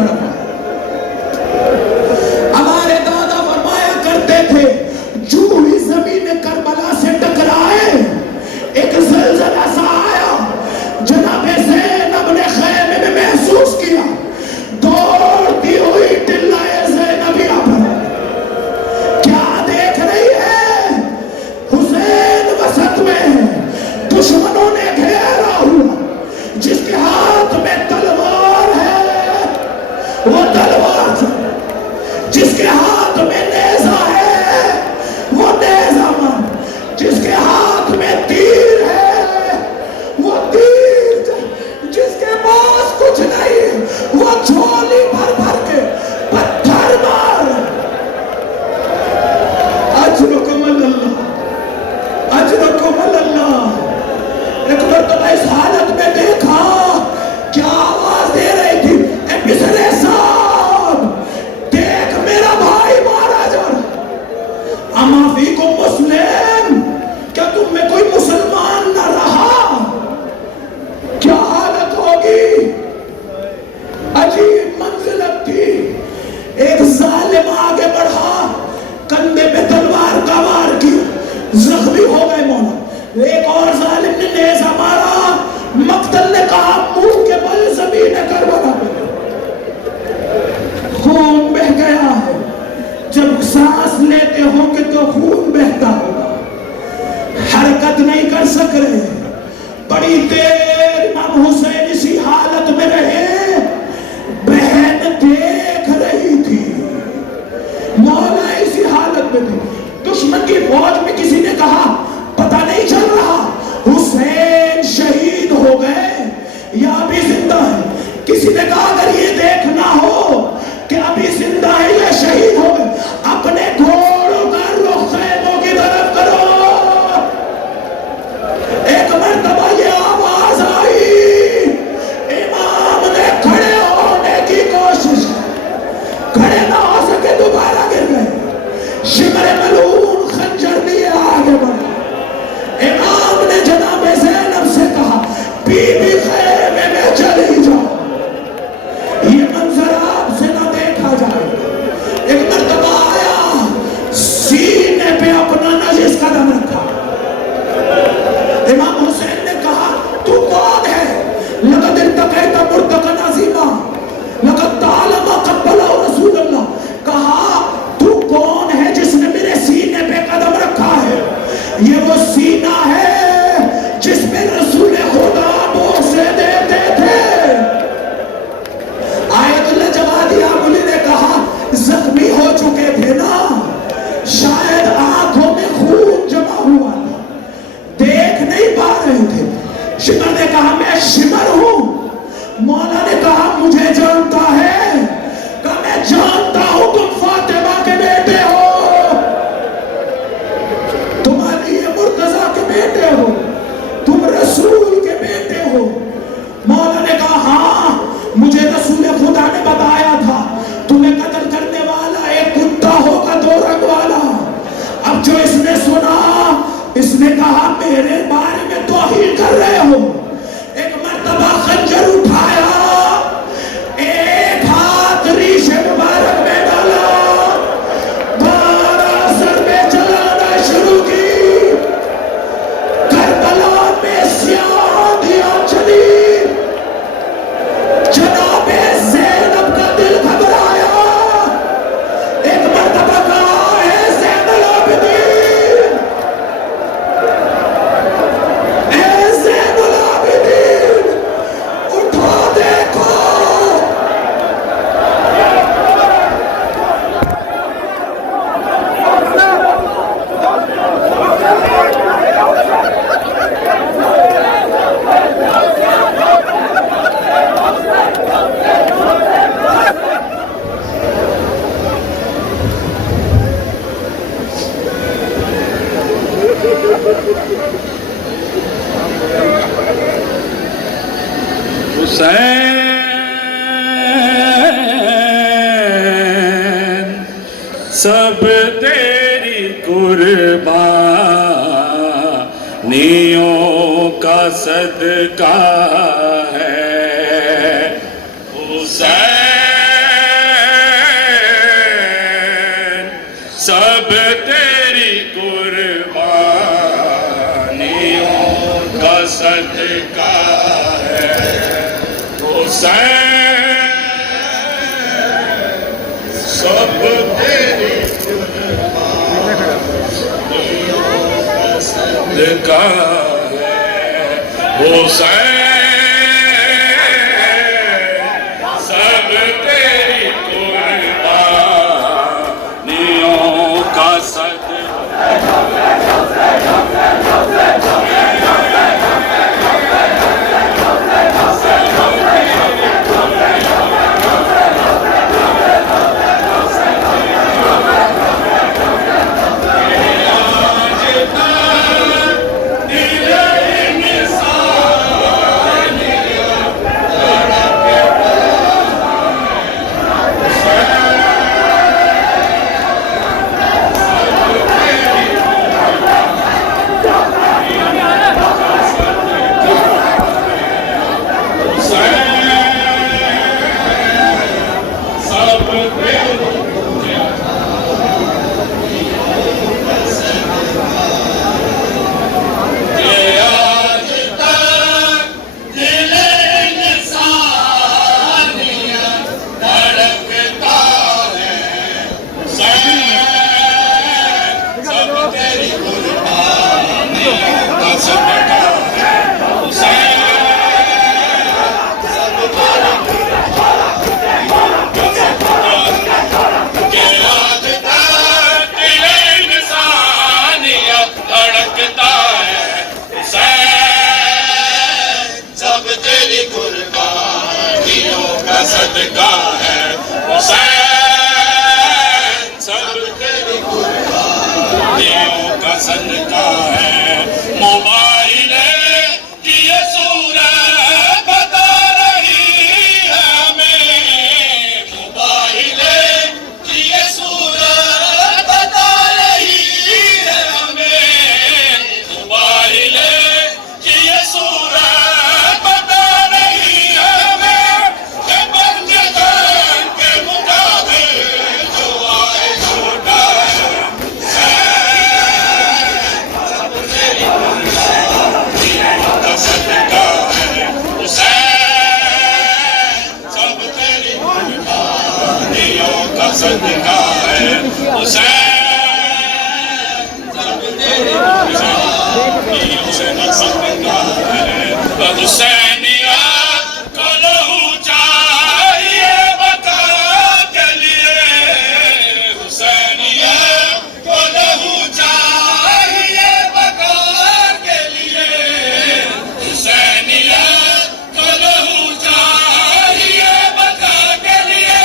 तरफ आए। हमारे दादा फरमाया करते थे, जो ही जमीन करबला से टकराए एक ज़लज़ला सा आया। जनाबे ज़ैनब ने खैमे में महसूस किया, दौड़ती हुई टिल्लाए ज़ैनबिया पर। क्या देख रही है? हुसैन वसत में, दुश्मनों ने घेरा हुआ, जिसके हाथ में तलवार है वो तलवार, जिसके हाथ में नेज़ा है वो नेज़ा मार, जिसके हाथ में तीर है वो तीर, जिसके पास कुछ नहीं वो झोली भर भर के पत्थर मार। अजरुकुम अल्लाह, अजरुकुम अल्लाह। एक बार तो मैं इस हालत में देखा, क्या आवाज दे रही थी, ए मिसरे साहब देख मेरा भाई मारा जा रहा। अमाफी को मुस्लिम, क्या तुम में कोई मुसलमान न रहा? क्या हालत होगी? अजीब मंजिलत थी। एक जालिम आगे बढ़ा, कंधे पे तलवार का वार किया, जख्मी हो गए मौला। एक और जालिम ने नेज़ा मारा, मक्तल ने कहा मुंह के बल ज़मीन करबला पे खून बह गया है। जब सांस लेते हो कि तो खून बहता होगा, हरकत नहीं कर सक रहे। बड़ी देर इमाम हुसैन इसी हालत में रहे। बहन देख रही थी, मौला इसी हालत में थी। दुश्मन की फौज में किसी ने कहा पता नहीं चल रहा हुसैन शहीद हो गए या अभी जिंदा है। किसी ने कहा अगर ये देखना हो कि अभी जिंदा है या शहीद हो गए, अपने घोड़ों का रुख खैमों की तरफ करो। एक मर्तबा ये आवाज आई, इमाम ने खड़े होने की कोशिश, खड़े ना हो सके दोबारा गिर गए। शिमरे मलून खंजर लिए आगे बढ़ा। इमाम ने जनाबे ज़ैनब से कहा बीबी खैमे में चली जाओ, ये मंजर आपसे ना देखा जाए। एक मर्तबा आया, सीने पे अपना नजिस कदम रखा। इमाम हुसैन ने कहा तू कौन है? लक़द इर्तक़ैता मुर्तक़न अज़ीमा लक़द तअल्लमा क़ब्बला रसूलुल्लाह। कहा तू कौन है जिसने मेरे सीने पे कदम रखा है? ये वो सीना है जिसमें रसूल खुदा बोसे देते थे। आयतुल्लाह जवादी आबुली ने कहा जख्मी हो चुके थे ना, शायद आंखों में खून जमा हुआ था, देख नहीं पा रहे थे। शिमर ने कहा मैं शिमर हूं। मौला ने कहा मुझे जानता है? कहा मैं जानता हूं तुम फातिमा के बेटे हो, मुर्तजा के बेटे हो, तुम रसूल के बेटे हो। मौला ने कहा हाँ मुझे रसूल खुदा ने बताया था तुम्हें कत्ल करने वाला एक कुत्ता होगा दो रंग वाला। अब जो इसने सुना, इसने कहा मेरे बारे में तौहीन कर रहे हो। एक मर्तबा खंजर उठाया, एक हाथ रीशे मुबारक में डाला, धारा सर में चलाना शुरू की। जनाबे ज़ैनब का दिल घबराया। एक मर्तबा कहा है ज़ैनुल आबिदीन, ए ज़ैनुल आबिदीन उठो देखो। हुसैन सब तेरी कुर्बानियों का सदका है। हुसैन तेरी कुर्बानियों का सदका है हुसैन, सब तेरी कुर्बानियों का सदका है हुसैन, सब तेरी कुर्बानियों का सदका। सदका है हुसैन, सब तेरी कुर्बानियों का सदका है। मोबाइल की ये सूरत बता रही है हमें, मोबाइल की ये सूरत बता रही है हमें, मोबाइल की ये सूरत बता रही है हमें। सदका है हुसैन, सब तेरी कुर्बानियों का सदका है। हुसैनिया को लहू चाहिए बता के लिए, हुसैनिया को लहू चाहिए बता के लिए, हुसैनिया को लहू चाहिए बता के लिए।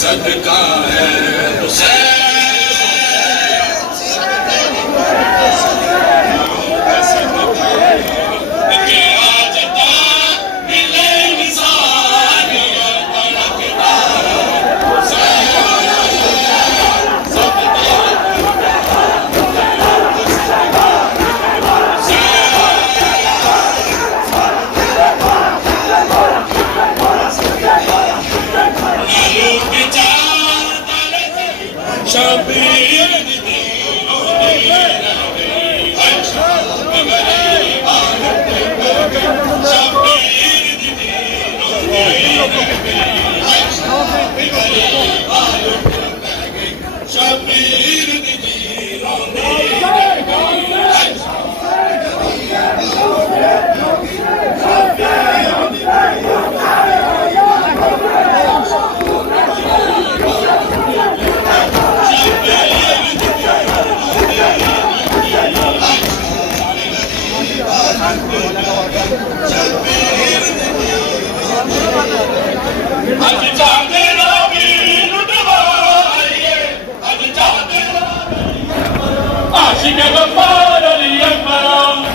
सदका है हुसैन का सदका कि आज ता मिले निसार तड़कता हुसैन शबीर आशिक गफ्फार अली अकबर